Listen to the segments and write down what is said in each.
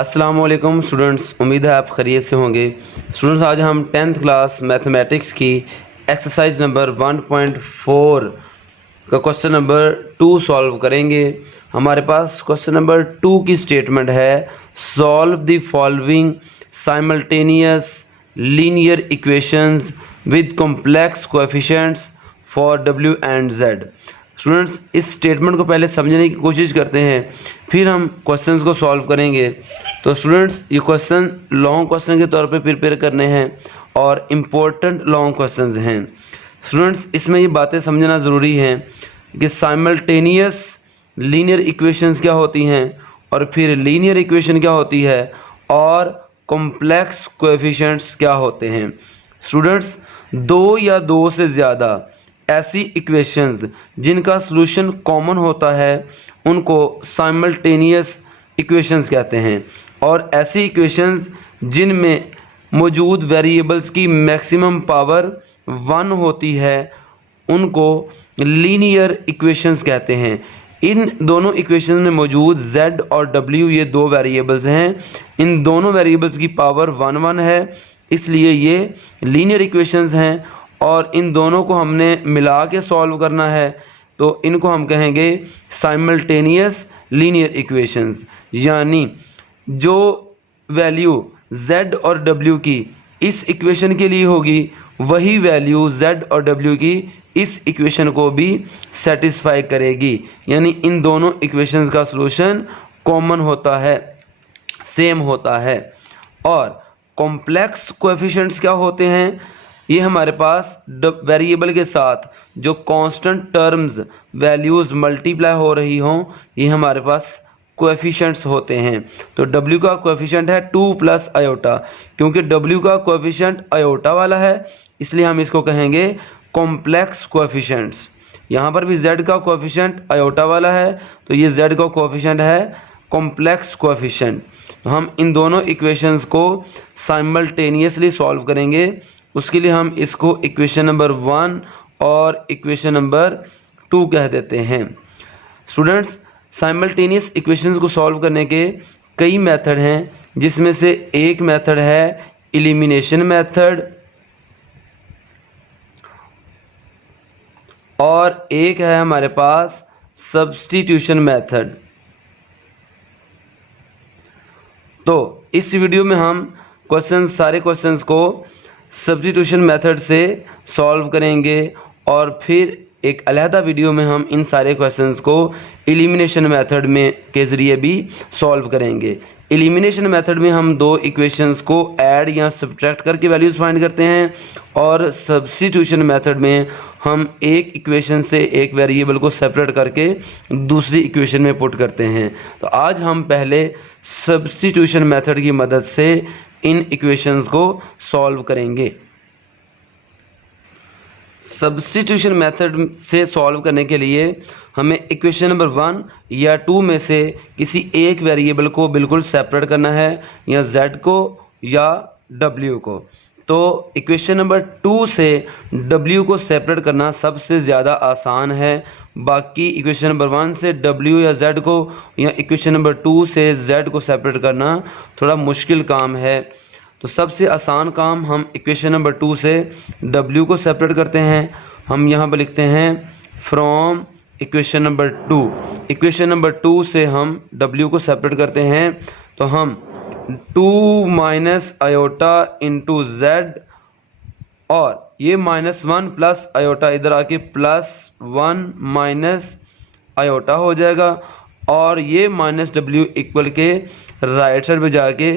अस्सलामुअलैकुम स्टूडेंट्स, उम्मीद है आप खैरियत से होंगे। स्टूडेंट्स, आज हम 10th क्लास मैथमेटिक्स की एक्सरसाइज नंबर 1.4 का क्वेश्चन नंबर 2 सॉल्व करेंगे। हमारे पास क्वेश्चन नंबर 2 की स्टेटमेंट है, solve the following simultaneous linear equations with complex coefficients for w and z। Students, इस स्टेटमेंट को पहले समझने की कोशिश करते हैं, फिर हम क्वेश्चंस को सॉल्व करेंगे। तो स्टूडेंट्स, ये क्वेश्चन लॉन्ग क्वेश्चन के तौर पे प्रिपेयर करने हैं और इम्पोर्टेंट लॉन्ग क्वेश्चंस हैं। स्टूडेंट्स, इसमें ये बातें समझना ज़रूरी है कि साइमल्टेनियस लीनियर इक्वेशंस क्या होती हैं और फिर लीनियर इक्वेशन क्या होती है और कॉम्प्लेक्स कोएफिशिएंट्स क्या होते हैं। स्टूडेंट्स, दो या दो से ज़्यादा ऐसी इक्वेशंस जिनका सॉल्यूशन कॉमन होता है उनको साइमल्टेनियस इक्वेशंस कहते हैं, और ऐसी इक्वेशंस जिनमें मौजूद वेरिएबल्स की मैक्सिमम पावर 1 होती है उनको लीनियर इक्वेशंस कहते हैं। इन दोनों इक्वेशंस में मौजूद z और w ये दो वेरिएबल्स हैं। इन दोनों वेरिएबल्स की पावर 1 है, इसलिए ये लीनियर इक्वेशंस हैं और इन दोनों को हमने मिला के सॉल्व करना है, तो इनको हम कहेंगे साइमल्टेनियस लीनियर इक्वेशंस। यानी जो वैल्यू z और w की इस इक्वेशन के लिए होगी वही वैल्यू z और w की इस इक्वेशन को भी सेटिस्फाई करेगी। यानी इन दोनों इक्वेशंस का सॉल्यूशन कॉमन होता है, सेम होता है। और कॉम्प्लेक्स कोएफिशिएंट्स क्या होते हैं? ये हमारे पास वेरिएबल के साथ जो कांस्टेंट टर्म्स वैल्यूज़ मल्टीप्लाई हो रही हों, ये हमारे पास कोएफिशिएंट्स होते हैं। तो w का कोएफिशिएंट है 2 प्लस आयोटा, क्योंकि w का कोएफिशिएंट आयोटा वाला है इसलिए हम इसको कहेंगे कॉम्प्लेक्स कोएफिशिएंट्स। यहाँ पर भी z का कोएफिशिएंट आयोटा वाला है तो ये z का कोएफिशिएंट है कॉम्प्लेक्स कोएफिशिएंट। तो हम इन दोनों इक्वेशंस को साइमल्टेनियसली सॉल्व करेंगे। उसके लिए हम इसको इक्वेशन नंबर 1 और इक्वेशन नंबर 2 कह देते हैं। स्टूडेंट्स, साइमल्टेनियस इक्वेशंस को सॉल्व करने के कई मेथड हैं, जिसमें से एक मेथड है एलिमिनेशन मेथड और एक है हमारे पास सब्स्टिट्यूशन मेथड। तो इस वीडियो में हम सारे क्वेश्चंस को सब्स्टिट्यूशन मेथड से सॉल्व करेंगे और फिर एक अलहदा वीडियो में हम इन सारे क्वेश्चंस को एलिमिनेशन मेथड में के ज़रिए भी सॉल्व करेंगे। एलिमिनेशन मेथड में हम दो इक्वेशंस को ऐड या सब्ट्रैक्ट करके वैल्यूज़ फाइंड करते हैं और सब्स्टिट्यूशन मेथड में हम एक इक्वेशन से एक वेरिएबल को सेपरेट करके दूसरी इक्वेशन में पुट करते हैं। तो आज हम पहले सब्स्टिट्यूशन मेथड की मदद से इन इक्वेशंस को सॉल्व करेंगे। सब्स्टिट्यूशन मेथड से सॉल्व करने के लिए हमें इक्वेशन नंबर 1 या 2 में से किसी एक वेरिएबल को बिल्कुल सेपरेट करना है, या z को या w को। तो इक्वेशन नंबर 2 से w को सेपरेट करना सबसे ज़्यादा आसान है। बाकी इक्वेशन नंबर 1 से w या z को, या इक्वेशन नंबर 2 से z को सेपरेट करना थोड़ा मुश्किल काम है। तो सबसे आसान काम हम इक्वेशन नंबर 2 से w को सेपरेट करते हैं। हम यहाँ पर लिखते हैं from equation number 2। Equation number 2 से हम w को सेपरेट करते हैं, तो हम 2 माइनस आयोटा इंटू z, और ये -1 प्लस आयोटा इधर आके +1 माइनस आयोटा हो जाएगा, और ये -w इक्वल के राइट साइड पे जाके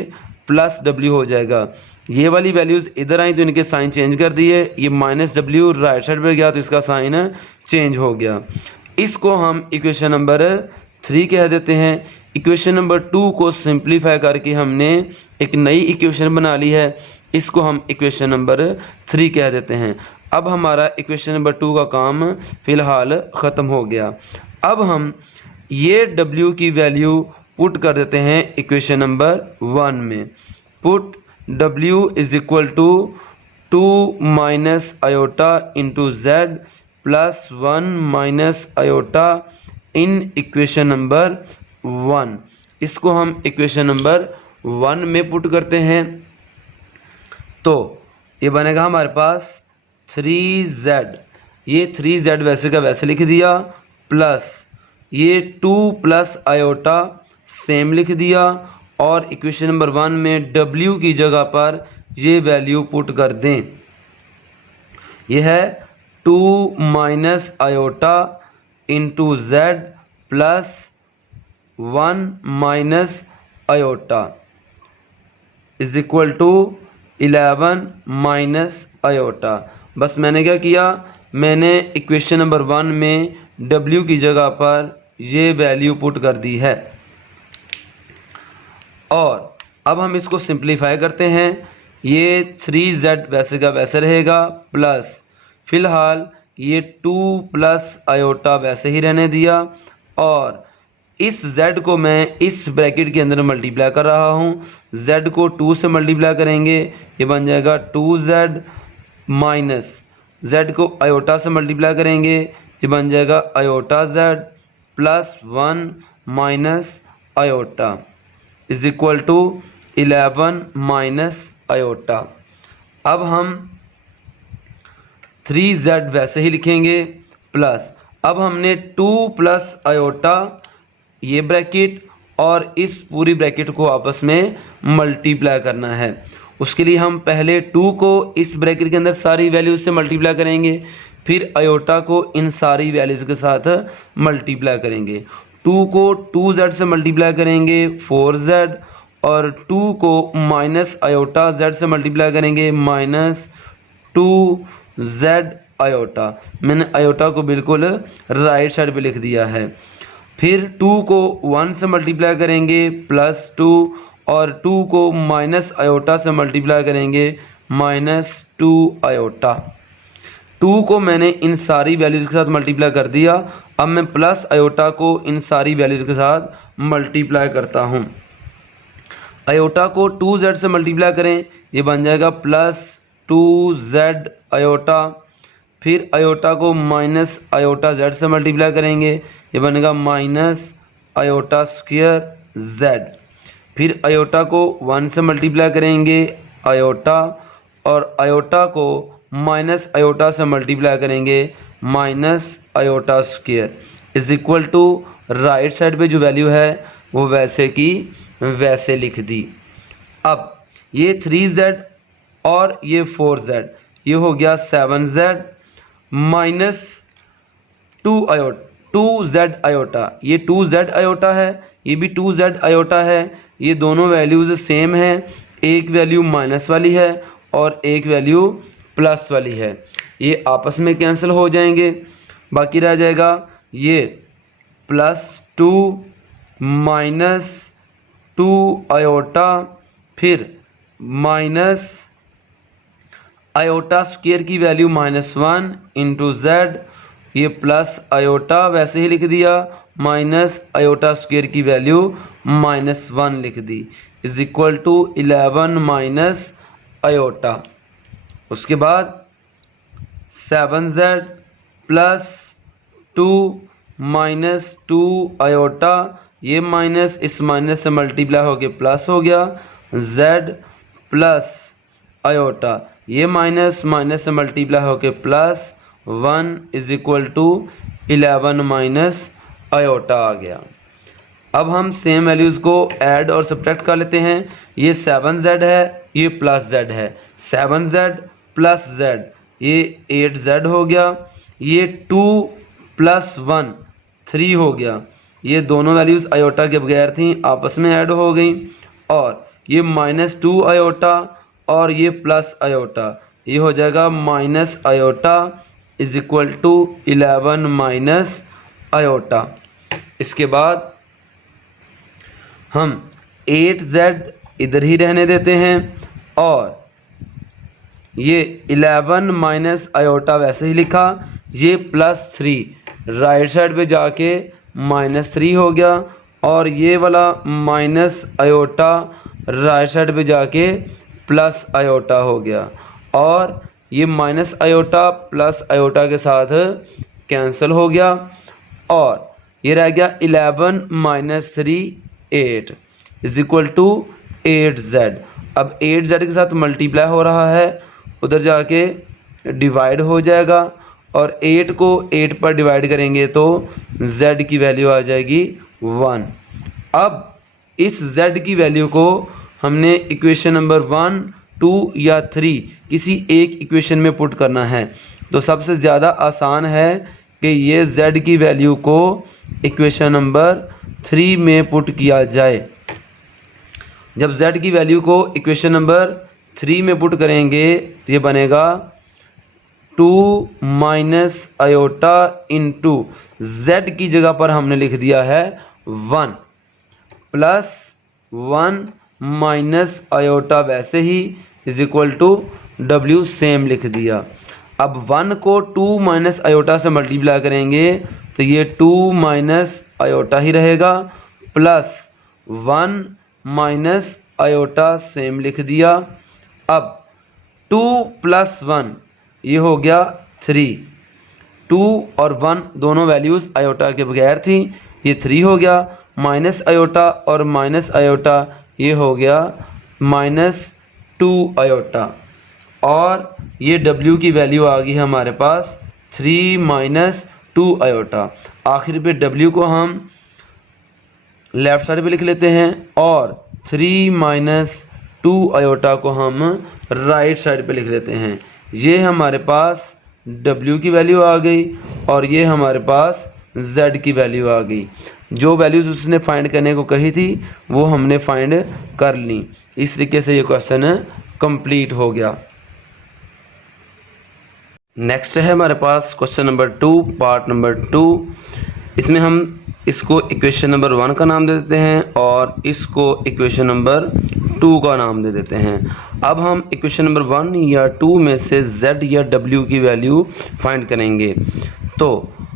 +w हो जाएगा। ये वाली वैल्यूज़ इधर आई तो इनके साइन चेंज कर दिए, ये -w राइट साइड पे गया तो इसका साइन चेंज हो गया। इसको हम इक्वेशन नंबर 3 कह देते हैं। इक्वेशन नंबर 2 को सिंप्लीफाई करके हमने एक नई इक्वेशन बना ली है, इसको हम इक्वेशन नंबर 3 कह देते हैं। अब हमारा इक्वेशन नंबर 2 का काम फ़िलहाल ख़त्म हो गया। अब हम ये w की वैल्यू पुट कर देते हैं इक्वेशन नंबर 1 में। Put w is equal to 2 minus iota into z plus 1 minus iota in equation number 1। इसको हम इक्वेशन नंबर 1 में पुट करते हैं तो ये बनेगा हमारे पास 3z, ये 3z वैसे का वैसे लिख दिया, प्लस ये 2 प्लस आयोटा सेम लिख दिया, और इक्वेशन नंबर 1 में w की जगह पर ये वैल्यू पुट कर दें। यह है 2 minus iota into z plus 1 minus iota is equal to 11 minus iota. बस मैंने क्या किया, मैंने इक्वेशन नंबर 1 में w की जगह पर ये वैल्यू पुट कर दी है। और अब हम इसको सिंप्लीफाई करते हैं। ये 3z वैसे का वैसे रहेगा, प्लस फिलहाल ये 2 प्लस आयोटा वैसे ही रहने दिया, और इस z को मैं इस ब्रैकेट के अंदर मल्टीप्लाई कर रहा हूँ। z को 2 से मल्टीप्लाई करेंगे, ये बन जाएगा 2z, माइनस z को आयोटा से मल्टीप्लाई करेंगे, ये बन जाएगा iota z plus 1 minus iota is equal to 11 minus iota. अब हम 3z वैसे ही लिखेंगे, प्लस अब हमने 2 प्लस आयोटा ये ब्रैकेट और इस पूरी ब्रैकेट को आपस में मल्टीप्लाई करना है। उसके लिए हम पहले 2 को इस ब्रैकेट के अंदर सारी वैल्यूज से मल्टीप्लाई करेंगे, फिर आयोटा को इन सारी वैल्यूज के साथ मल्टीप्लाई करेंगे। 2 को 2z से मल्टीप्लाई करेंगे 4z, और 2 को माइनस आयोटा z से मल्टीप्लाई करेंगे माइनस 2z आयोटा। मैंने आयोटा को बिल्कुल राइट साइड पे लिख दिया है। फिर 2 को 1 से मल्टीप्लाई करेंगे प्लस 2, और 2 को माइनस आयोटा से मल्टीप्लाई करेंगे माइनस 2 आयोटा। 2 को मैंने इन सारी वैल्यूज़ के साथ मल्टीप्लाई कर दिया। अब मैं प्लस आयोटा को इन सारी वैल्यूज़ के साथ मल्टीप्लाई करता हूँ। आयोटा को 2z से मल्टीप्लाई करें, ये बन जाएगा प्लस 2z आयोटा। फिर आयोटा को माइनस आयोटा z से मल्टीप्लाई करेंगे, ये बनेगा माइनस आयोटा स्क्वायर z। फिर आयोटा को 1 से मल्टीप्लाई करेंगे आयोटा, और आयोटा को माइनस आयोटा से मल्टीप्लाई करेंगे minus iota square is equal to right side पे जो वैल्यू है वो वैसे की वैसे लिख दी। अब ये 3z और ये 4z, ये हो गया 7z माइनस 2z आयोटा। ये 2z आयोटा है, ये भी 2z आयोटा है। ये दोनों वैल्यूज़ सेम हैं, एक वैल्यू माइनस वाली है और एक वैल्यू प्लस वाली है। ये आपस में कैंसिल हो जाएंगे, बाकी रह जाएगा ये प्लस 2 माइनस 2 आयोटा, फिर माइनस आयोटा स्क्वायर की वैल्यू -1 इंटू जेड, ये प्लस आयोटा वैसे ही लिख दिया, माइनस आयोटा स्क्वायर की वैल्यू -1 लिख दी, is equal to 11 minus iota. उसके बाद 7z प्लस 2 माइनस 2 आयोटा, ये माइनस इस माइनस से मल्टीप्लाई होके प्लस हो गया, z प्लस आयोटा, ये माइनस माइनस से मल्टीप्लाई होके plus 1 is equal to 11 minus iota आ गया। अब हम सेम वैल्यूज़ को ऐड और सब्ट्रैक्ट कर लेते हैं। ये 7z है, ये प्लस z है, 7z प्लस z, ये 8z हो गया, ये 2 प्लस 1 3 हो गया। ये दोनों वैल्यूज़ आयोटा के बगैर थी, आपस में ऐड हो गई, और ये -2 आयोटा और ये प्लस आयोटा, ये हो जाएगा minus iota is equal to 11 minus iota. इसके बाद हम 8z इधर ही रहने देते हैं, और ये 11 माइनस आयोटा वैसे ही लिखा, ये +3 राइट साइड पे जाके -3 हो गया, और ये वाला माइनस आयोटा राइट साइड पे जाके प्लस आयोटा हो गया, और ये माइनस आयोटा प्लस आयोटा के साथ कैंसिल हो गया, और ये रह गया 11 minus 3 8 is equal to 8z। अब 8z के साथ मल्टीप्लाई हो रहा है, उधर जाके डिवाइड हो जाएगा और 8 को 8 पर डिवाइड करेंगे तो z की वैल्यू आ जाएगी 1। अब इस z की वैल्यू को हमने इक्वेशन नंबर 1, 2 या 3 किसी एक इक्वेशन में पुट करना है। तो सबसे ज़्यादा आसान है कि ये z की वैल्यू को इक्वेशन नंबर 3 में पुट किया जाए। जब z की वैल्यू को इक्वेशन नंबर 3 में पुट करेंगे ये बनेगा 2 माइनस आयोटा इंटू z की जगह पर हमने लिख दिया है 1 प्लस 1 माइनस आयोटा वैसे ही is equal to w same लिख दिया। अब 1 को 2 माइनस आयोटा से मल्टीप्लाई करेंगे तो ये 2 माइनस आयोटा ही रहेगा प्लस 1 माइनस आयोटा सेम लिख दिया। अब 2 प्लस 1 ये हो गया 3, 2 और 1 दोनों वैल्यूज़ आयोटा के बगैर थी, ये 3 हो गया, माइनस आयोटा और माइनस आयोटा ये हो गया माइनस 2 आयोटा, और ये w की वैल्यू आ गई हमारे पास 3 माइनस 2 आयोटा। आखिर पे w को हम लेफ़्ट साइड पे लिख लेते हैं और 3 माइनस 2 आयोटा को हम राइट साइड पे लिख लेते हैं। ये हमारे पास w की वैल्यू आ गई और ये हमारे पास z की वैल्यू आ गई। जो वैल्यूज़ उसने फाइंड करने को कही थी वो हमने फाइंड कर ली। इस तरीके से ये क्वेश्चन कंप्लीट हो गया। नेक्स्ट है हमारे पास क्वेश्चन नंबर 2, पार्ट नंबर 2। इसमें हम इसको इक्वेशन नंबर 1 का नाम दे देते हैं और इसको इक्वेशन नंबर 2 का नाम दे देते हैं। अब हम इक्वेशन नंबर 1 या 2 में से z या w की वैल्यू फाइंड करेंगे। तो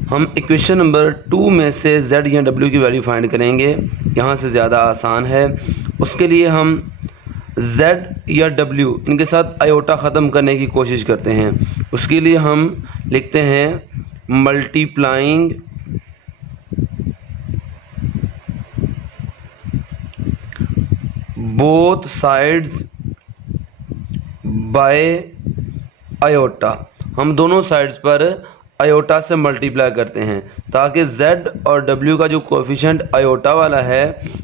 हम इक्वेशन नंबर 2 में से z या w की वैल्यू फाइंड करेंगे, यहाँ से ज़्यादा आसान है। उसके लिए हम z या w इनके साथ आयोटा ख़त्म करने की कोशिश करते हैं। उसके लिए हम लिखते हैं multiplying both sides by iota. हम दोनों साइड्स पर आयोटा से मल्टीप्लाई करते हैं ताकि z और w का जो कोफिशिएंट आयोटा वाला है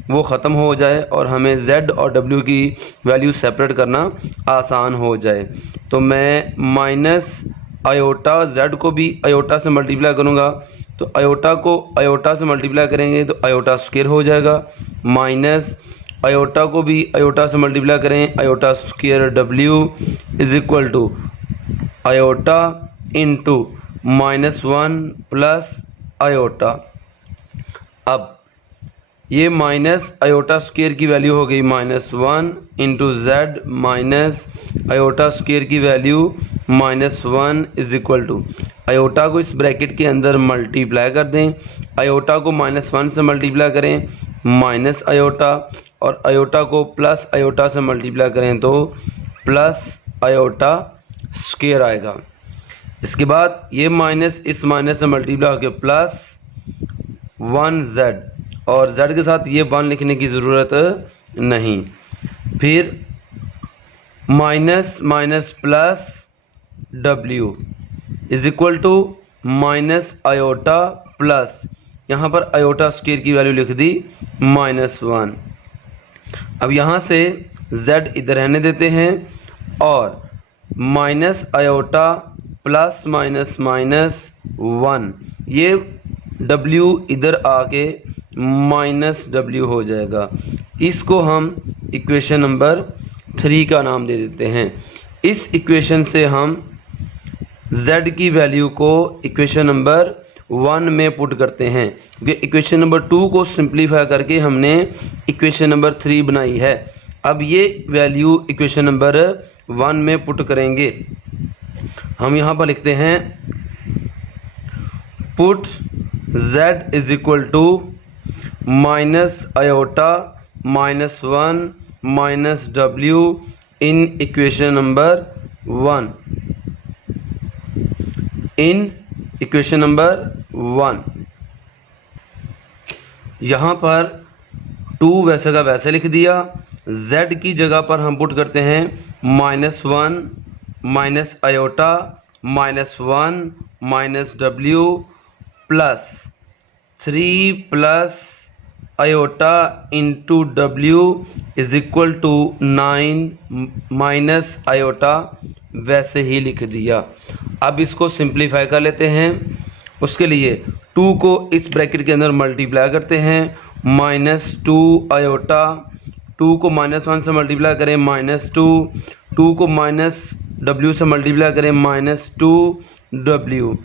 वो ख़त्म हो जाए और हमें z और w की वैल्यू सेपरेट करना आसान हो जाए। तो मैं माइनस आयोटा z को भी आयोटा से मल्टीप्लाई करूँगा, तो आयोटा को आयोटा से मल्टीप्लाई करेंगे तो आयोटा स्क्वायर हो जाएगा, माइनस आयोटा को भी आयोटा से मल्टीप्लाई करें iota square w is equal to iota into -1 plus iota. अब ये माइनस आयोटा स्क्वायर की वैल्यू हो गई -1 into z minus iota square की value -1 is equal to iota को इस ब्रैकेट के अंदर मल्टीप्लाई कर दें, आयोटा को -1 से मल्टीप्लाई करें माइनस आयोटा और आयोटा को प्लस आयोटा से मल्टीप्लाई करें तो प्लस आयोटा स्क्वायर आएगा। इसके बाद ये माइनस इस माइनस से मल्टीप्लाई होकर प्लस 1z और z के साथ ये 1 लिखने की ज़रूरत नहीं। फिर minus minus plus w is equal to minus iota plus यहाँ पर आयोटा स्क्वायर की वैल्यू लिख दी -1। अब यहाँ से z इधर रहने देते हैं और माइनस आयोटा प्लस माइनस -1 ये w इधर आके -w हो जाएगा। इसको हम इक्वेशन नंबर 3 का नाम दे देते हैं। इस इक्वेशन से हम z की वैल्यू को इक्वेशन नंबर 1 में पुट करते हैं, क्योंकि इक्वेशन नंबर 2 को सिंप्लीफाई करके हमने इक्वेशन नंबर 3 बनाई है। अब ये वैल्यू इक्वेशन नंबर 1 में पुट करेंगे। हम यहाँ पर लिखते हैं put z is equal to minus iota -1 minus w in equation number 1 in equation number 1। यहाँ पर 2 वैसे का वैसे लिख दिया, z की जगह पर हम पुट करते हैं -1 minus iota -1 minus w plus 3 plus iota into w is equal to 9 minus iota, वैसे ही लिख दिया। अब इसको सिंप्लीफाई कर लेते हैं। उसके लिए 2 को इस ब्रैकेट के अंदर मल्टीप्लाई करते हैं, -2 आयोटा, 2 को -1 से मल्टीप्लाई करें -2, 2 को -w से मल्टीप्लाई करें -2w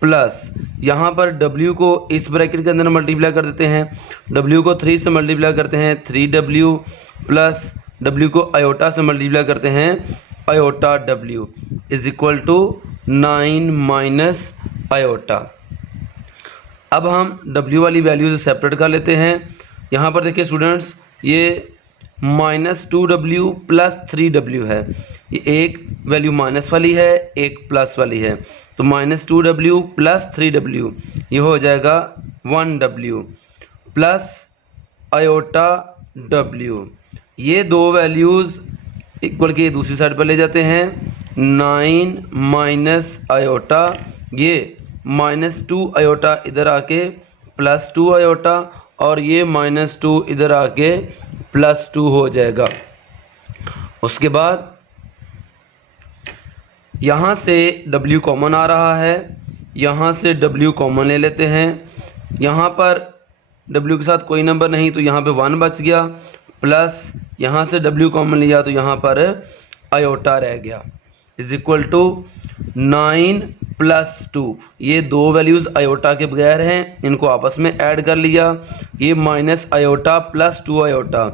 प्लस यहाँ पर w को इस ब्रैकेट के अंदर मल्टीप्लाई कर देते हैं, w को 3 से मल्टीप्लाई करते हैं 3w प्लस w को आयोटा से मल्टीप्लाई करते हैं iota w is equal to 9 minus iota. अब हम w वाली वैल्यू से सेपरेट कर लेते हैं। यहाँ पर देखिए स्टूडेंट्स, ये -2w प्लस 3w है, ये एक वैल्यू माइनस वाली है, एक प्लस वाली है, तो -2w प्लस 3w ये हो जाएगा 1w प्लस आयोटा w। ये दो वैल्यूज़ इक्वल के दूसरी साइड पर ले जाते हैं, 9 माइनस आयोटा, ये -2 आयोटा इधर आके +2 आयोटा, और ये -2 इधर आके +2 हो जाएगा। उसके बाद यहाँ से w कॉमन आ रहा है, यहाँ से w कॉमन ले लेते हैं। यहाँ पर w के साथ कोई नंबर नहीं तो यहाँ पे 1 बच गया, प्लस यहाँ से w कॉमन लिया तो यहाँ पर आयोटा रह गया, इज इक्वल टू 9 प्लस 2। ये दो वैल्यूज़ आयोटा के बगैर हैं, इनको आपस में ऐड कर लिया, ये minus iota plus 2 iota,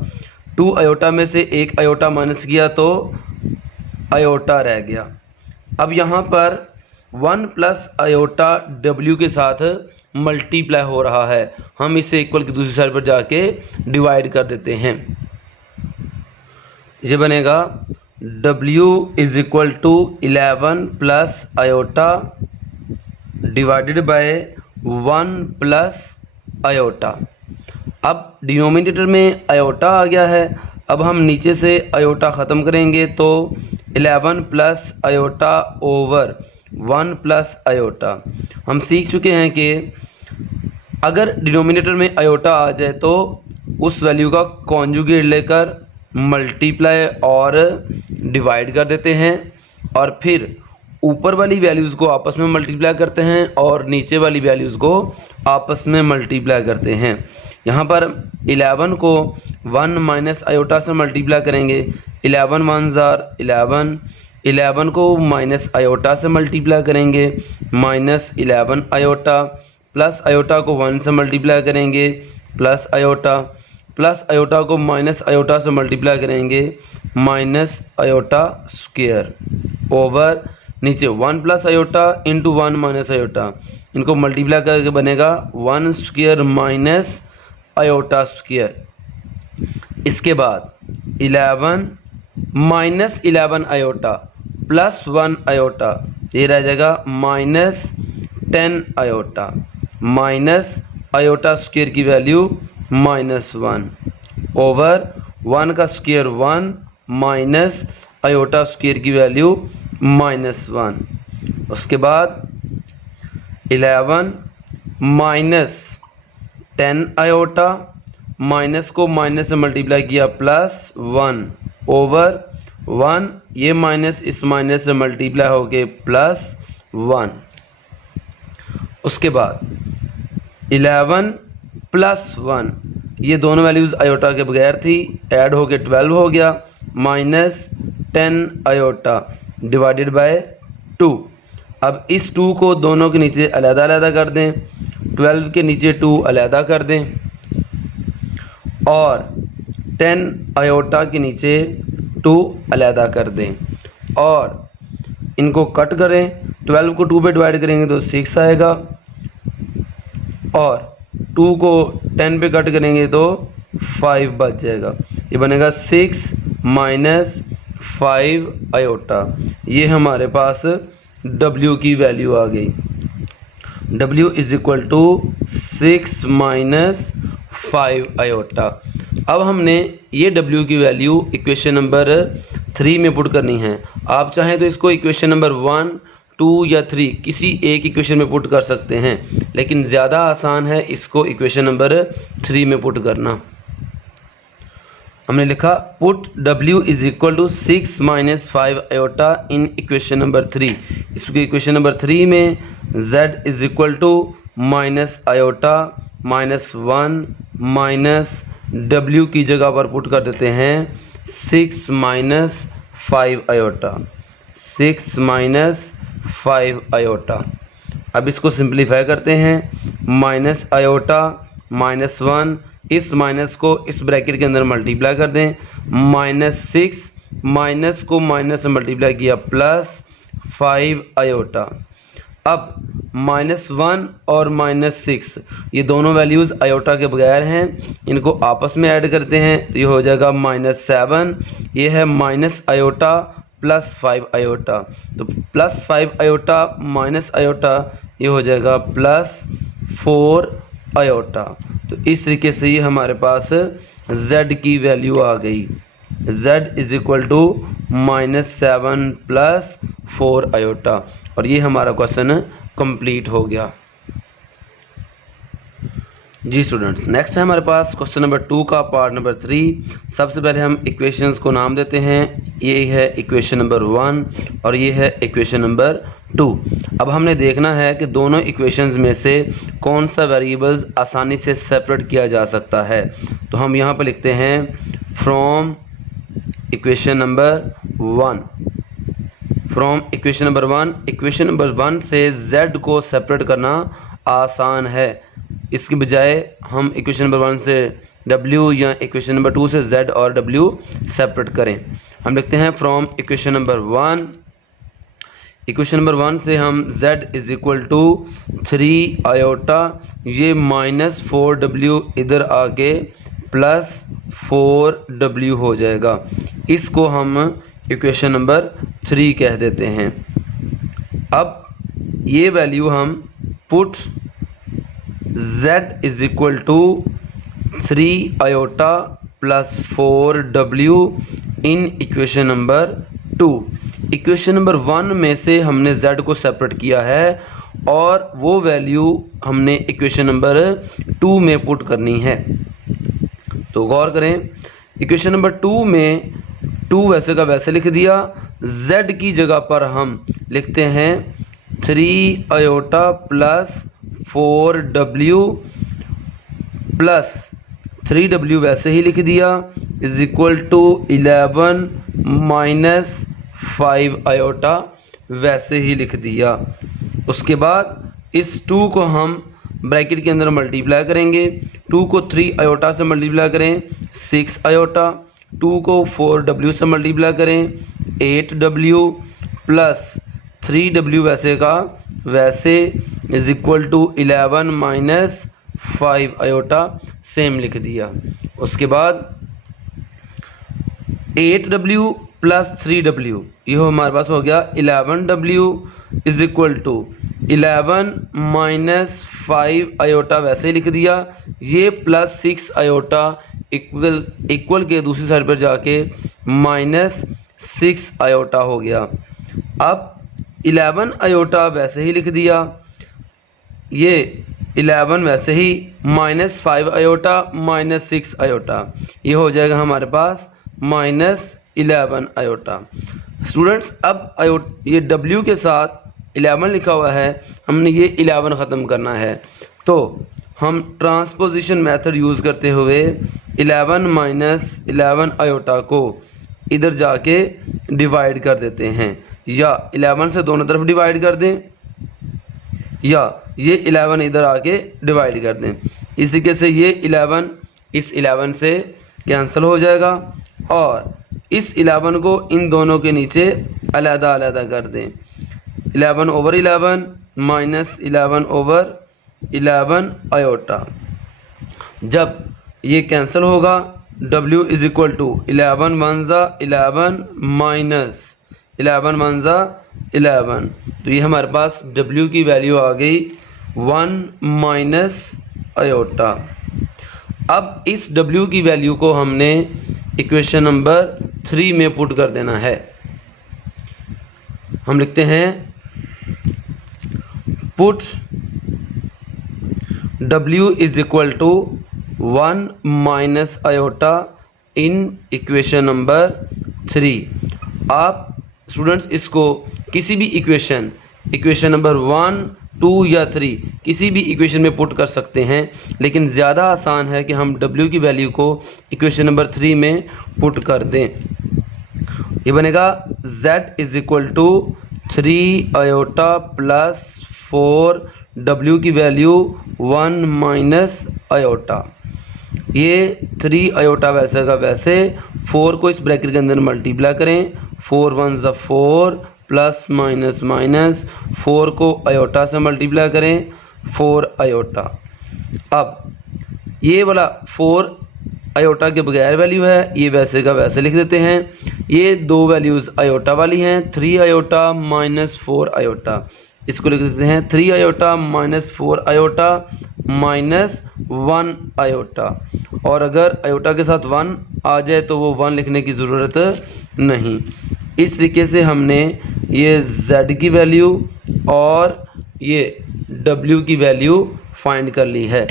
2 iota में से एक आयोटा माइनस किया तो आयोटा रह गया। अब यहाँ पर 1 प्लस आयोटा w के साथ मल्टीप्लाई हो रहा है, हम इसे इक्वल की दूसरी साइड पर जाके डिवाइड कर देते हैं। ये बनेगा w is equal to 11 plus iota divided by 1 plus iota. अब डिनोमिनेटर में आयोटा आ गया है, अब हम नीचे से आयोटा ख़त्म करेंगे तो 11 plus iota over 1 plus iota. हम सीख चुके हैं कि अगर डिनोमिनेटर में आयोटा आ जाए तो उस वैल्यू का कॉन्जुगेट लेकर मल्टीप्लाई और डिवाइड कर देते हैं, और फिर ऊपर वाली वैल्यूज़ को आपस में मल्टीप्लाई करते हैं और नीचे वाली वैल्यूज़ को आपस में मल्टीप्लाई करते हैं। यहाँ पर 11 को 1 माइनस आयोटा से मल्टीप्लाई करेंगे, 11 1 ज़ार 11, 11 को माइनस आयोटा से मल्टीप्लाई करेंगे -11 आयोटा, प्लस आयोटा को 1 से मल्टीप्लाई करेंगे प्लस आयोटा, प्लस आयोटा को माइनस आयोटा से मल्टीप्लाई करेंगे माइनस आयोटा स्क्वायर, ओवर नीचे 1 plus iota into 1 minus iota, इनको मल्टीप्लाई करके बनेगा 1 स्क्वायर माइनस आयोटा स्क्वायर। इसके बाद 11 माइनस 11 आयोटा प्लस 1 आयोटा, ये रह जाएगा -10 आयोटा, माइनस आयोटा स्क्वायर की वैल्यू -1 ओवर 1 का स्क्वायर 1 माइनस आयोटा स्क्वायर की वैल्यू -1। उसके बाद 11 माइनस 10 आयोटा, माइनस को माइनस से मल्टीप्लाई किया +1 ओवर 1, ये माइनस इस माइनस से मल्टीप्लाई होके +1। उसके बाद 11 प्लस 1, ये दोनों वैल्यूज़ आयोटा के बगैर थी, ऐड होके 12 हो गया, -10 आयोटा डिवाइडेड बाय 2। अब इस 2 को दोनों के नीचे अलग-अलग कर दें, 12 के नीचे 2 अलग कर दें, और 10 आयोटा के नीचे 2 अलग कर दें, और इनको कट करें। 12 को 2 पे डिवाइड करेंगे तो 6 आएगा, और 2 को 10 पे कट करेंगे तो 5 बच जाएगा, ये बनेगा 6 माइनस 5 आयोटा। ये हमारे पास w की वैल्यू आ गई, w is equal to 6 minus 5 iota. अब हमने ये W की वैल्यू इक्वेशन नंबर 3 में पुट करनी है। आप चाहें तो इसको इक्वेशन नंबर 1, 2 या 3 किसी एक इक्वेशन में पुट कर सकते हैं, लेकिन ज़्यादा आसान है इसको इक्वेशन नंबर 3 में पुट करना। हमने लिखा put W is equal to 6 minus 5 iota in equation number 3। इसको इक्वेशन नंबर 3 में Z is equal to minus iota minus 1 minus W की जगह पर पुट कर देते हैं 6 माइनस 5 आयोटा, 6 माइनस 5 आयोटा। अब इसको सिंप्लीफाई करते हैं, माइनस आयोटा माइनस 1, इस माइनस को इस ब्रैकेट के अंदर मल्टीप्लाई कर दें, माइनस 6 माइनस को माइनस से मल्टीप्लाई किया प्लस 5 आयोटा। अब -1 और -6 ये दोनों वैल्यूज़ आयोटा के बगैर हैं, इनको आपस में ऐड करते हैं तो ये हो जाएगा -7, ये है माइनस आयोटा प्लस 5 आयोटा, तो प्लस 5 आयोटा माइनस आयोटा ये हो जाएगा प्लस 4 आयोटा। तो इस तरीके से ये हमारे पास Z की वैल्यू आ गई, Z is equal to -7 plus 4 iota, और ये हमारा क्वेश्चन कंप्लीट हो गया। जी स्टूडेंट्स, नेक्स्ट है हमारे पास क्वेश्चन नंबर 2 का पार्ट नंबर 3। सबसे पहले हम इक्वेशंस को नाम देते हैं, ये है इक्वेशन नंबर 1 और ये है इक्वेशन नंबर 2। अब हमने देखना है कि दोनों इक्वेशंस में से कौन सा वेरिएबल्स आसानी से सेपरेट किया जा सकता है। तो हम यहाँ पर लिखते हैं from equation number 1, from equation number 1। Equation number 1 से Z को सेपरेट करना आसान है, इसके बजाय हम इक्वेशन नंबर 1 से W या इक्वेशन नंबर 2 से Z और W सेपरेट करें। हम लिखते हैं from equation number 1, equation number 1 से हम Z is equal to 3 iota, ये -4W इधर आके प्लस 4W हो जाएगा, इसको हम इक्वेशन नंबर 3 कह देते हैं। अब ये वैल्यू हम put Z is equal to 3 iota plus 4W in equation number 2। Equation number 1 में से हमने Z को सेपरेट किया है और वो वैल्यू हमने इक्वेशन नंबर 2 में पुट करनी है। तो गौर करें, इक्वेशन नंबर 2 में 2 वैसे का वैसे लिख दिया, Z की जगह पर हम लिखते हैं 3 iota plus 4W plus 3W वैसे ही लिख दिया is equal to 11 minus 5 iota वैसे ही लिख दिया। उसके बाद इस 2 को हम ब्रैकेट के अंदर मल्टीप्लाई करेंगे, 2 को 3 आयोटा से मल्टीप्लाई करें 6 आयोटा, 2 को 4W से मल्टीप्लाई करें 8W प्लस 3W वैसे का वैसे is equal to 11 minus 5 iota same लिख दिया। उसके बाद 8W प्लस 3W ये हमारे पास हो गया 11W is equal to 11 minus 5 iota वैसे ही लिख दिया, ये प्लस 6 आयोटा इक्वल के दूसरी साइड पर जाके -6 आयोटा हो गया। अब 11 आयोटा वैसे ही लिख दिया, ये 11 वैसे ही -5 आयोटा -6 आयोटा ये हो जाएगा हमारे पास -11 आयोटा। स्टूडेंट्स, अब ये W के साथ 11 लिखा हुआ है, हमने ये 11 ख़त्म करना है, तो हम ट्रांसपोजिशन मेथड यूज़ करते हुए 11 माइनस 11 आयोटा को इधर जाके डिवाइड कर देते हैं, या 11 से दोनों तरफ डिवाइड कर दें, या ये 11 इधर आके डिवाइड कर दें। इस तरीके से ये 11 इस 11 से कैंसिल हो जाएगा और इस 11 को इन दोनों के नीचे अलग अलग कर दें। 11 ओवर 11 माइनस 11 ओवर 11 आयोटा। जब ये कैंसिल होगा W is equal to 11 one ज़ा 11 माइनस 11 वन ज़ा 11, तो ये हमारे पास W की वैल्यू आ गई 1 माइनस आयोटा। अब इस W की वैल्यू को हमने इक्वेशन नंबर 3 में पुट कर देना है। हम लिखते हैं put W is equal to 1 minus iota in equation number 3। आप स्टूडेंट्स इसको किसी भी इक्वेशन नंबर 1, 2 या 3 किसी भी इक्वेशन में पुट कर सकते हैं, लेकिन ज़्यादा आसान है कि हम W की वैल्यू को इक्वेशन नंबर 3 में पुट कर दें। ये बनेगा Z is equal to 3 iota plus 4 W की वैल्यू 1 माइनस आयोटा। ये 3 आयोटा वैसे का वैसे, 4 को इस ब्रैकेट के अंदर मल्टीप्लाई करें, 4 1 ज़ा 4 प्लस माइनस माइनस, 4 को आयोटा से मल्टीप्लाई करें, 4 आयोटा। अब ये वाला 4 आयोटा के बगैर वैल्यू है, ये वैसे का वैसे लिख देते हैं। ये दो वैल्यूज़ आयोटा वाली हैं, 3 आयोटा माइनस 4 आयोटा। इसको लिख देते हैं 3 iota minus 4 iota minus 1 iota. और अगर आयोटा के साथ 1 आ जाए तो वो 1 लिखने की ज़रूरत नहीं। इस तरीके से हमने ये Z की वैल्यू और ये W की वैल्यू फाइंड कर ली है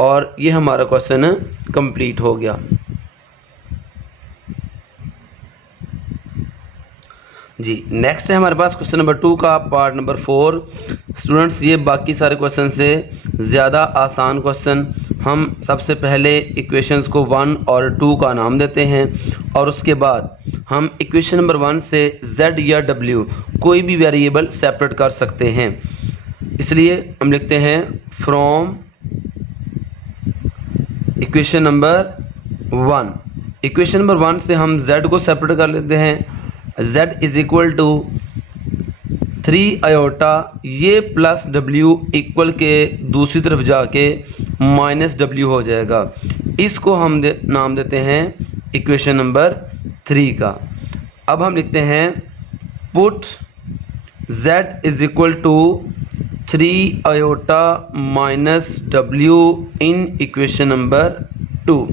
और ये हमारा क्वेश्चन कंप्लीट हो गया। जी नेक्स्ट है हमारे पास क्वेश्चन नंबर 2 का पार्ट नंबर 4। स्टूडेंट्स ये बाकी सारे क्वेश्चन से ज़्यादा आसान क्वेश्चन। हम सबसे पहले इक्वेशंस को 1 और 2 का नाम देते हैं और उसके बाद हम इक्वेशन नंबर 1 से Z या W कोई भी वेरिएबल सेपरेट कर सकते हैं। इसलिए हम लिखते हैं from equation number 1। Equation number 1 से हम Z को सेपरेट कर लेते हैं। Z is equal to 3 iota, ये प्लस W इक्वल के दूसरी तरफ जाके माइनस W हो जाएगा। इसको हम नाम देते हैं इक्वेशन नंबर 3 का। अब हम लिखते हैं put Z is equal to 3 iota minus W in equation number 2।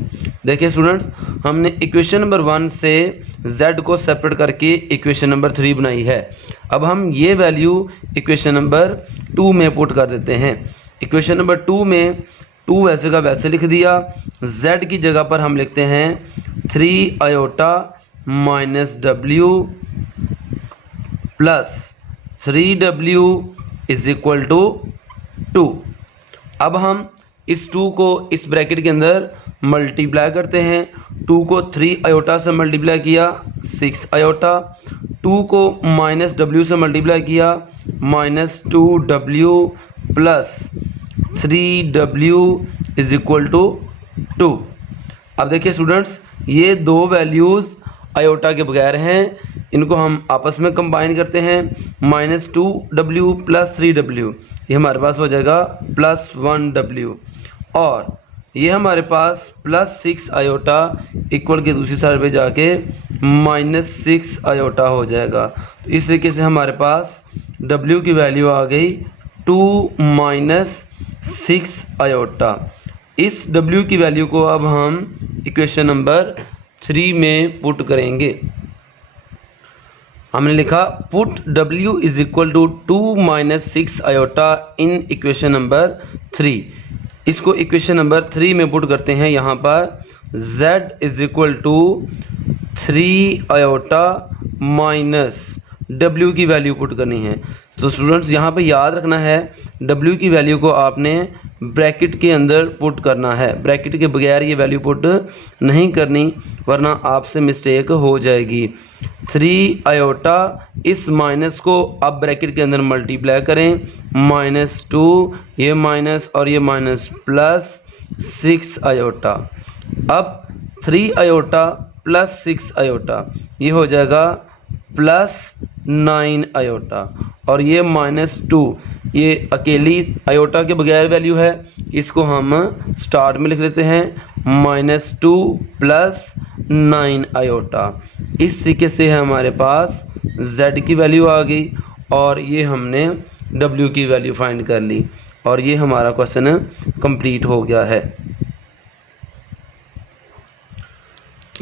देखिए स्टूडेंट्स, हमने इक्वेशन नंबर 1 से Z को सेपरेट करके इक्वेशन नंबर 3 बनाई है। अब हम ये वैल्यू इक्वेशन नंबर 2 में पुट कर देते हैं। इक्वेशन नंबर 2 में 2 वैसे का वैसे लिख दिया। Z की जगह पर हम लिखते हैं 3 iota minus W plus 3W is equal to 2। अब हम इस 2 को इस ब्रैकेट के अंदर मल्टीप्लाई करते हैं। 2 को 3 आयोटा से मल्टीप्लाई किया 6 आयोटा, 2 को माइनस W से मल्टीप्लाई किया minus 2W plus 3W is equal to 2। अब देखिए स्टूडेंट्स, ये दो वैल्यूज़ आयोटा के बगैर हैं, इनको हम आपस में कंबाइन करते हैं। माइनस 2W प्लस 3W, ये हमारे पास हो जाएगा प्लस 1W। और ये हमारे पास प्लस 6 आयोटा इक्वल के दूसरी साइड पे जाके माइनस 6 आयोटा हो जाएगा। तो इस तरीके से हमारे पास W की वैल्यू आ गई 2 माइनस 6 आयोटा। इस W की वैल्यू को अब हम इक्वेशन नंबर 3 में पुट करेंगे। हमने लिखा put W is equal to 2 minus 6 iota in equation number 3। इसको इक्वेशन नंबर 3 में पुट करते हैं। यहाँ पर Z is equal to 3 iota minus W की वैल्यू पुट करनी है। तो स्टूडेंट्स यहाँ पे याद रखना है W की वैल्यू को आपने ब्रैकेट के अंदर पुट करना है, ब्रैकेट के बगैर ये वैल्यू पुट नहीं करनी वरना आपसे मिस्टेक हो जाएगी। 3 आयोटा, इस माइनस को अब ब्रैकेट के अंदर मल्टीप्लाई करें, माइनस 2, ये माइनस और ये माइनस प्लस 6 आयोटा। अब 3 आयोटा प्लस 6 आयोटा, ये हो जाएगा प्लस 9 आयोटा। और ये माइनस 2, ये अकेली आयोटा के बगैर वैल्यू है, इसको हम स्टार्ट में लिख लेते हैं माइनस 2 प्लस 9 आयोटा। इस तरीके से हमारे पास Z की वैल्यू आ गई और ये हमने W की वैल्यू फाइंड कर ली और ये हमारा क्वेश्चन कंप्लीट हो गया है।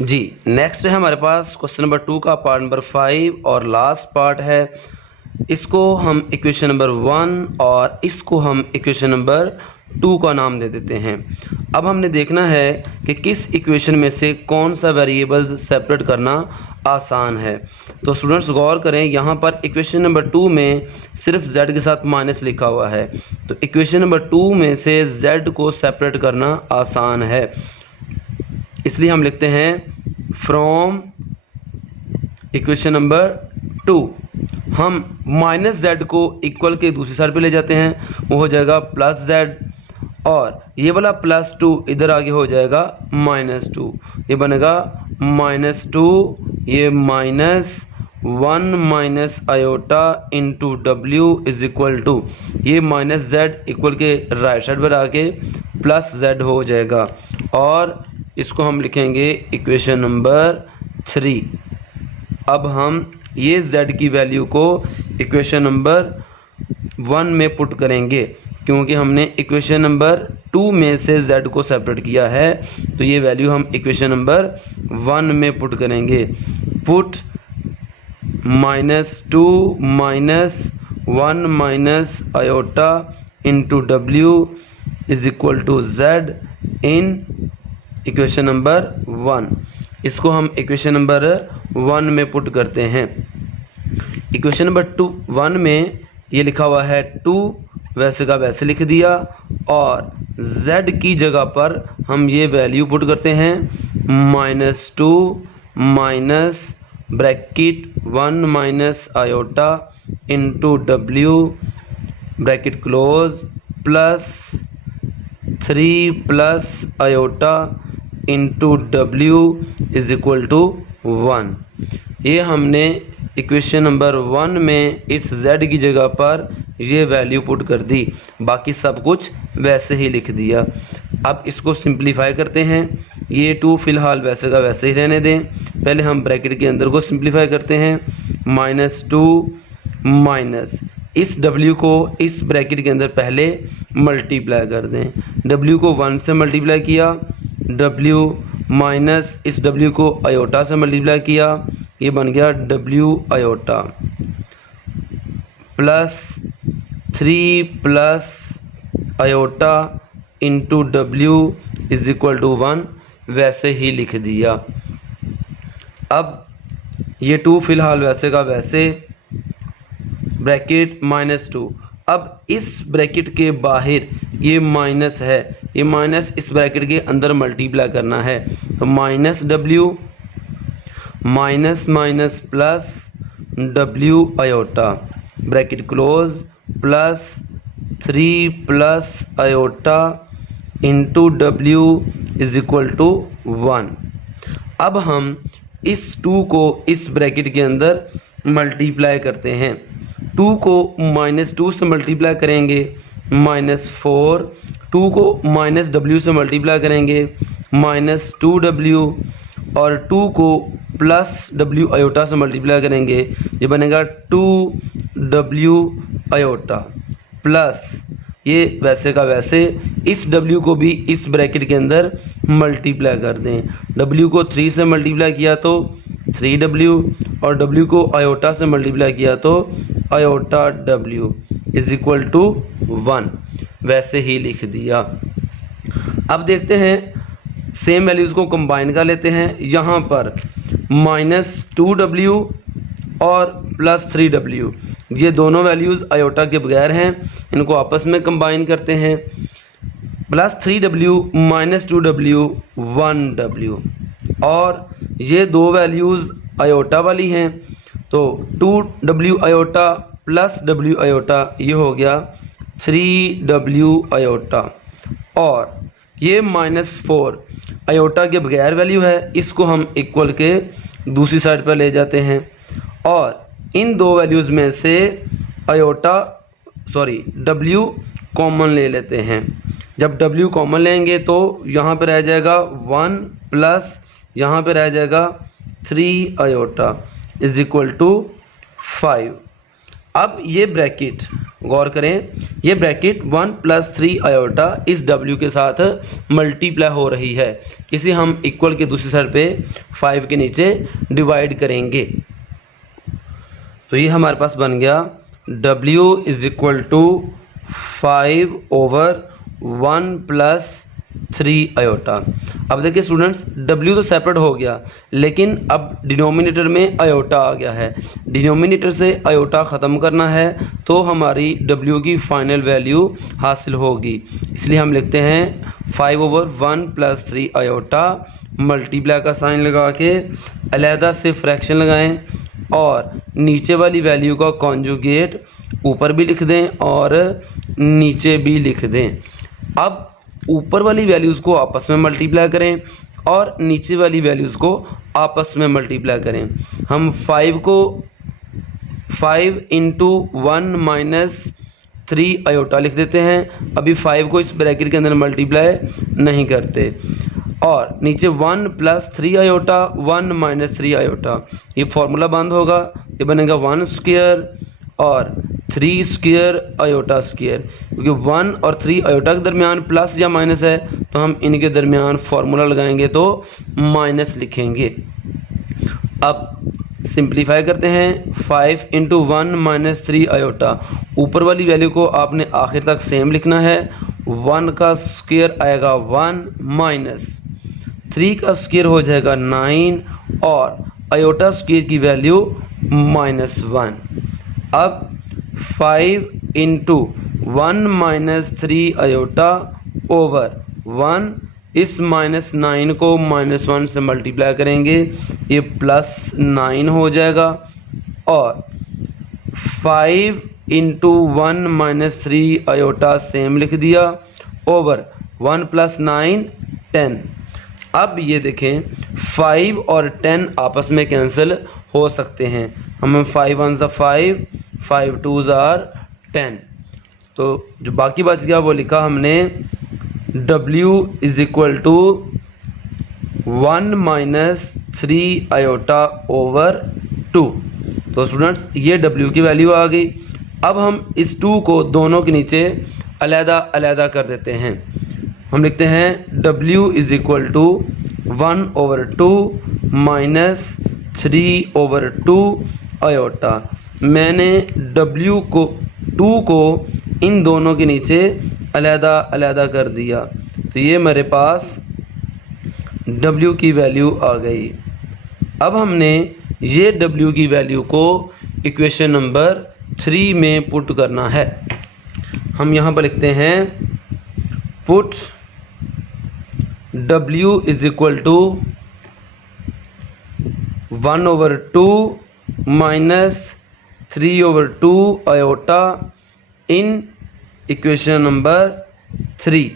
जी नेक्स्ट है हमारे पास क्वेश्चन नंबर 2 का पार्ट नंबर 5 और लास्ट पार्ट है। इसको हम इक्वेशन नंबर 1 और इसको हम इक्वेशन नंबर 2 का नाम दे देते हैं। अब हमने देखना है कि किस इक्वेशन में से कौन सा वेरिएबल्स सेपरेट करना आसान है। तो स्टूडेंट्स गौर करें, यहाँ पर इक्वेशन नंबर 2 में सिर्फ z के साथ माइनस लिखा हुआ है, तो इक्वेशन नंबर 2 में से z को सेपरेट करना आसान है, इसलिए हम लिखते हैं फ्रॉम इक्वेशन नंबर 2 हम माइनस z को इक्वल के दूसरी साइड पे ले जाते हैं, वो हो जाएगा प्लस z, और ये वाला प्लस 2 इधर आगे हो जाएगा -2, ये बनेगा -2, ये -1 minus iota into w is equal to, ये माइनस z इक्वल के राइट साइड पर आके प्लस z हो जाएगा, और इसको हम लिखेंगे इक्वेशन नंबर 3। अब हम ये z की वैल्यू को इक्वेशन नंबर 1 में पुट करेंगे, क्योंकि हमने इक्वेशन नंबर 2 में से z को सेपरेट किया है, तो ये वैल्यू हम इक्वेशन नंबर 1 में पुट करेंगे। Put -2 -1 minus iota into w is equal to z in equation number 1। इसको हम इक्वेशन नंबर 1 में पुट करते हैं। इक्वेशन नंबर 1 में ये लिखा हुआ है 2, वैसे का वैसे लिख दिया, और z की जगह पर हम ये वैल्यू पुट करते हैं -2 minus bracket 1 minus iota into w bracket close plus 3 plus iota into w is equal to 1। ये हमने इक्वेशन नंबर 1 में इस z की जगह पर ये वैल्यू पुट कर दी, बाकी सब कुछ वैसे ही लिख दिया। अब इसको सिंप्लीफाई करते हैं। ये 2 फिलहाल वैसे का वैसे ही रहने दें। पहले हम ब्रैकेट के अंदर को सिंप्लीफाई करते हैं। -2 माइनस इस w को इस ब्रैकेट के अंदर पहले मल्टीप्लाई कर दें। w को 1 से मल्टीप्लाई किया, w माइनस इस w को आयोटा से मल्टीप्लाई किया, ये बन गया w iota plus 3 plus iota into w is equal to 1, वैसे ही लिख दिया। अब ये 2 फिलहाल वैसे का वैसे, ब्रैकेट -2। अब इस ब्रैकेट के बाहर ये माइनस है, ये माइनस इस ब्रैकेट के अंदर मल्टीप्लाई करना है, तो -w minus minus plus w iota bracket close plus 3 plus iota into w is equal to 1। अब हम इस 2 को इस ब्रैकेट के अंदर मल्टीप्लाई करते हैं। 2 को -2 से मल्टीप्लाई करेंगे -4, 2 को -w से मल्टीप्लाई करेंगे -2w, और 2 को प्लस w आयोटा से मल्टीप्लाई करेंगे, ये बनेगा 2w आयोटा प्लस ये वैसे का वैसे, इस w को भी इस ब्रैकेट के अंदर मल्टीप्लाई कर दें। w को 3 से मल्टीप्लाई किया तो 3w, और w को आयोटा से मल्टीप्लाई किया तो iota w is equal to 1, वैसे ही लिख दिया। अब देखते हैं, सेम वैल्यूज़ को कंबाइन कर लेते हैं। यहाँ पर -2w और +3w, ये दोनों वैल्यूज़ आयोटा के बगैर हैं, इनको आपस में कंबाइन करते हैं। +3w -2w 1w, और ये दो वैल्यूज़ आयोटा वाली हैं, तो 2w iota plus w iota, ये हो गया 3w आयोटा, और ये -4 आयोटा के बगैर वैल्यू है, इसको हम इक्वल के दूसरी साइड पर ले जाते हैं, और इन दो वैल्यूज़ में से w कॉमन ले लेते हैं। जब w कॉमन लेंगे तो यहाँ पे रह जाएगा 1 प्लस यहाँ पे रह जाएगा 3 आयोटा इज इक्वल टू 5। अब ये ब्रैकेट गौर करें, ये ब्रैकेट 1 + 3 आयोटा इस W के साथ मल्टीप्लाई हो रही है। इसे हम इक्वल के दूसरी साइड पे 5 के नीचे डिवाइड करेंगे। तो ये हमारे पास बन गया W = 5/1 + 3 आयोटा। अब देखिए स्टूडेंट्स, W तो सेपरेट हो गया, लेकिन अब डिनोमिनेटर में आयोटा आ गया है। डिनोमिनेटर से आयोटा ख़त्म करना है तो हमारी W की फाइनल वैल्यू हासिल होगी। इसलिए हम लिखते हैं 5/1 + 3 आयोटा, मल्टीप्लाई का साइन लगा के अलहदा से फ्रैक्शन लगाएं और नीचे वाली वैल्यू का कॉन्जुगेट ऊपर भी लिख दें और नीचे भी लिख दें। अब ऊपर वाली वैल्यूज़ को आपस में मल्टीप्लाई करें और नीचे वाली वैल्यूज़ को आपस में मल्टीप्लाई करें। हम 5 को 5 × 1 - 3 आयोटा लिख देते हैं। अभी 5 को इस ब्रैकेट के अंदर मल्टीप्लाई नहीं करते। और नीचे 1 + 3 आयोटा, 1 - 3 आयोटा, ये फॉर्मूला बंद होगा, ये बनेगा 1² और 3² आयोटा स्क्वायर, क्योंकि 1 और 3 आयोटा के दरमियान प्लस या माइनस है तो हम इनके दरमियान फार्मूला लगाएंगे तो माइनस लिखेंगे। अब सिंप्लीफाई करते हैं। 5 × 1 - 3 आयोटा, ऊपर वाली वैल्यू को आपने आखिर तक सेम लिखना है। 1 का स्क्वायर आएगा 1 माइनस 3 का स्क्वायर हो जाएगा 9 और आयोटा स्क्वायर की वैल्यू -1। अब 5 × 1 - 3 आयोटा ओवर 1, इस -9 को -1 से मल्टीप्लाई करेंगे, ये +9 हो जाएगा। और 5 × 1 - 3 आयोटा सेम लिख दिया ओवर 1 + 9 10। अब ये देखें 5 और 10 आपस में कैंसिल हो सकते हैं। हमें 5 × 1 = 5, 5 × 2 = 10। तो जो बाकी बच गया वो लिखा हमने W = 1 - 3 आयोटा ओवर 2। तो स्टूडेंट्स, ये W की वैल्यू आ गई। अब हम इस 2 को दोनों के नीचे अलहदा अलहदा कर देते हैं। हम लिखते हैं W = 1/2 - 3/2 आयोटा। मैंने W को 2 को इन दोनों के नीचे अलहदा अलहदा कर दिया, तो ये मेरे पास W की वैल्यू आ गई। अब हमने ये W की वैल्यू को इक्वेशन नंबर 3 में पुट करना है। हम यहाँ पर लिखते हैं put W = 1/2 - 3/2 iota in equation number 3।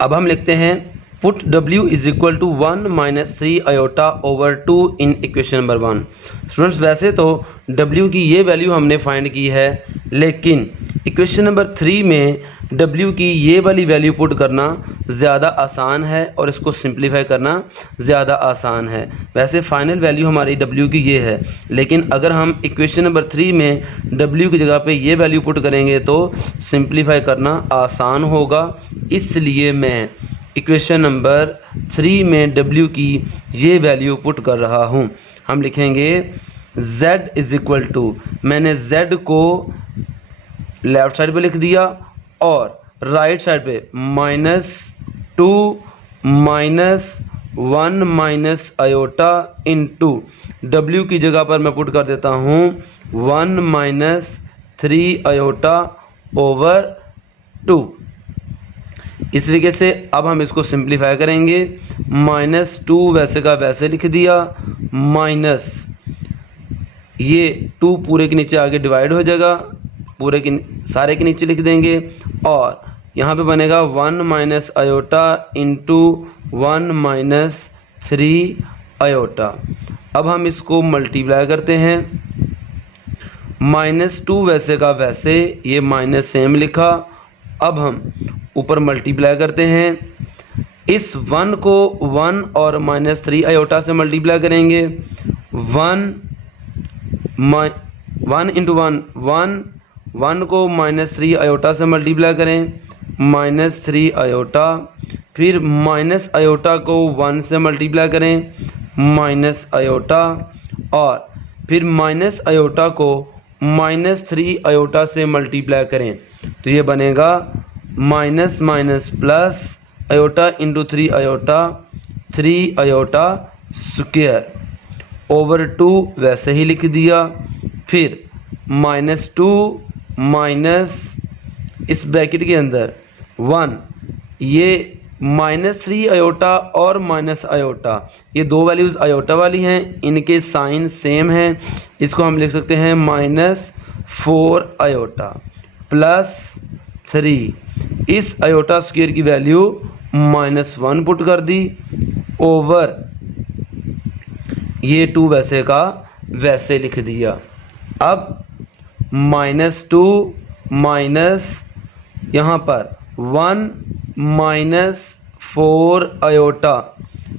अब हम लिखते हैं पुट W = 1 - 3 आयोटा ओवर 2 इन इक्वेशन नंबर 1। स्टूडेंट्स, वैसे तो W की ये वैल्यू हमने फाइंड की है, लेकिन इक्वेशन नंबर 3 में W की ये वाली वैल्यू पुट करना ज़्यादा आसान है और इसको सिंप्लीफाई करना ज़्यादा आसान है। वैसे फाइनल वैल्यू हमारी W की ये है, लेकिन अगर हम इक्वेशन नंबर 3 में W की जगह पे ये वैल्यू पुट करेंगे तो सिंप्लीफाई करना आसान होगा। इसलिए मैं इक्वेशन नंबर 3 में W की ये वैल्यू पुट कर रहा हूँ। हम लिखेंगे Z = मैंने Z को लेफ़्ट साइड पे लिख दिया और राइट साइड पे -2 -1 - आयोटा इनटू W की जगह पर मैं पुट कर देता हूँ 1 - 3 आयोटा ओवर 2। इस तरीके से अब हम इसको सिंप्लीफाई करेंगे। -2 वैसे का वैसे लिख दिया, माइनस ये 2 पूरे के नीचे आगे डिवाइड हो जाएगा, पूरे के सारे के नीचे लिख देंगे और यहाँ पे बनेगा 1 - आयोटा इंटू 1 - 3 आयोटा। अब हम इसको मल्टीप्लाई करते हैं। -2 वैसे का वैसे, ये माइनस सेम लिखा। अब हम ऊपर मल्टीप्लाई करते हैं। इस 1 को 1 और -3 आयोटा से मल्टीप्लाई करेंगे। 1 इंटू 1 को -3 आयोटा से मल्टीप्लाई करें, -3 आयोटा, फिर माइनस आयोटा को 1 से मल्टीप्लाई करें, माइनस आयोटा, और फिर माइनस आयोटा को -3 आयोटा से मल्टीप्लाई करें तो ये बनेगा minus minus plus iota into 3 iota square over 2 वैसे ही लिख दिया। फिर -2 माइनस इस ब्रैकेट के अंदर 1, ये -3 आयोटा और माइनस आयोटा, ये दो वैल्यूज़ आयोटा वाली हैं, इनके साइन सेम हैं। इसको हम लिख सकते हैं -4 आयोटा प्लस 3, इस आयोटा स्क्वायर की वैल्यू -1 पुट कर दी ओवर ये 2 वैसे का वैसे लिख दिया। अब -2 माइनस यहाँ पर 1 -4 आयोटा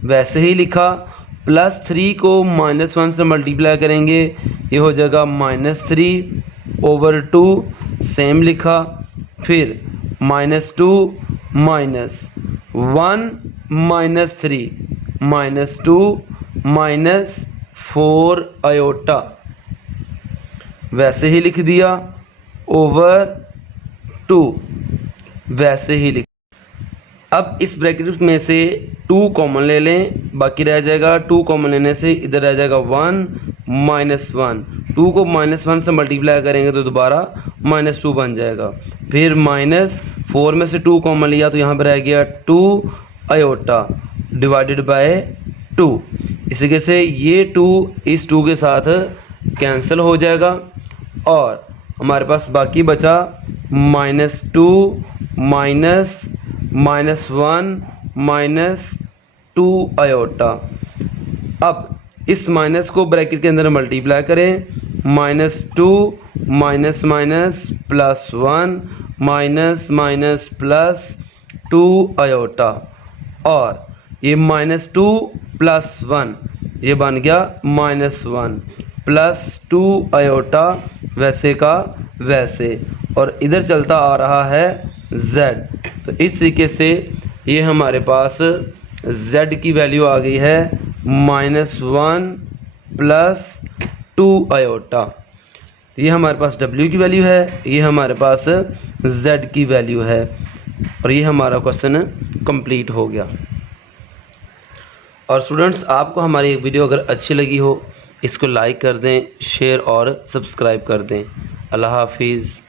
वैसे ही लिखा, प्लस 3 को -1 से मल्टीप्लाई करेंगे, ये हो जाएगा -3 ओवर 2 सेम लिखा। फिर -2 माइनस 1 -3 -2 -4 आयोटा वैसे ही लिख दिया ओवर 2 वैसे ही लिख। अब इस ब्रैकेट में से 2 कॉमन ले लें, बाकी रह जाएगा 2 कॉमन लेने से इधर रह जाएगा 1 -1, 2 को -1 से मल्टीप्लाई करेंगे तो दोबारा -2 बन जाएगा। फिर -4 में से 2 कॉमन लिया तो यहाँ पर रह गया 2 आयोटा डिवाइडेड बाय 2। इस तरीके से ये 2 इस 2 के साथ कैंसिल हो जाएगा और हमारे पास बाकी बचा -2 माइनस -1 -2 आयोटा। अब इस माइनस को ब्रैकेट के अंदर मल्टीप्लाई करें, -2 minus minus plus 1 minus plus 2 iota, और ये -2 प्लस 1 ये बन गया -1 प्लस 2 आयोटा वैसे का वैसे, और इधर चलता आ रहा है z। तो इस तरीके से ये हमारे पास z की वैल्यू आ गई है -1 प्लस 2 आयोटा। ये हमारे पास w की वैल्यू है, ये हमारे पास z की वैल्यू है, और ये हमारा क्वेश्चन कंप्लीट हो गया। और स्टूडेंट्स, आपको हमारी एक वीडियो अगर अच्छी लगी हो इसको लाइक कर दें, शेयर और सब्सक्राइब कर दें। अल्लाह हाफिज़।